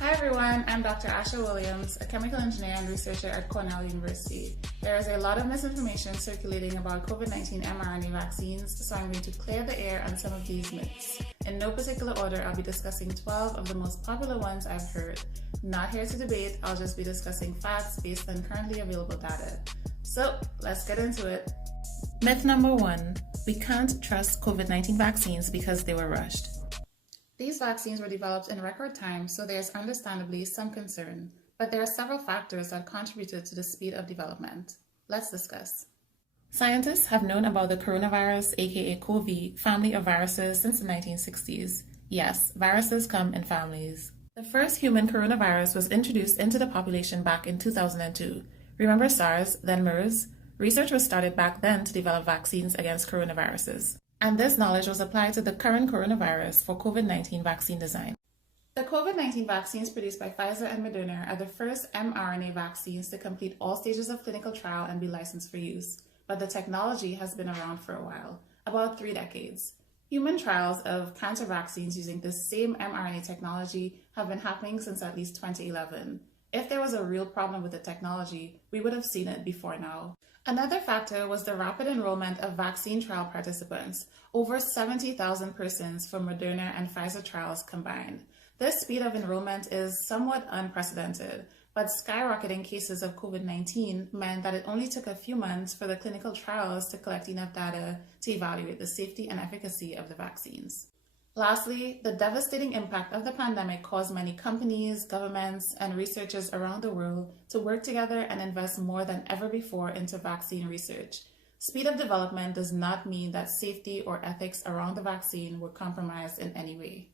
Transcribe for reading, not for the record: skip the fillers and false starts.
Hi everyone, I'm Dr. Asha Williams, a chemical engineer and researcher at Cornell University. There is a lot of misinformation circulating about COVID-19 mRNA vaccines, so I'm going to clear the air on some of these myths. In no particular order, I'll be discussing 12 of the most popular ones I've heard. Not here to debate, I'll just be discussing facts based on currently available data. So let's get into it. Myth number 1, we can't trust COVID-19 vaccines because they were rushed. These vaccines were developed in record time, so there's understandably some concern, but there are several factors that contributed to the speed of development. Let's discuss. Scientists have known about the coronavirus, aka COVID, family of viruses since the 1960s. Yes, viruses come in families. The first human coronavirus was introduced into the population back in 2002. Remember SARS, then MERS? Research was started back then to develop vaccines against coronaviruses. And this knowledge was applied to the current coronavirus for COVID-19 vaccine design. The COVID-19 vaccines produced by Pfizer and Moderna are the first mRNA vaccines to complete all stages of clinical trial and be licensed for use. But the technology has been around for a while, about 3 decades. Human trials of cancer vaccines using this same mRNA technology have been happening since at least 2011. If there was a real problem with the technology, we would have seen it before now. Another factor was the rapid enrollment of vaccine trial participants, over 70,000 persons from Moderna and Pfizer trials combined. This speed of enrollment is somewhat unprecedented, but skyrocketing cases of COVID-19 meant that it only took a few months for the clinical trials to collect enough data to evaluate the safety and efficacy of the vaccines. Lastly, the devastating impact of the pandemic caused many companies, governments, and researchers around the world to work together and invest more than ever before into vaccine research. Speed of development does not mean that safety or ethics around the vaccine were compromised in any way.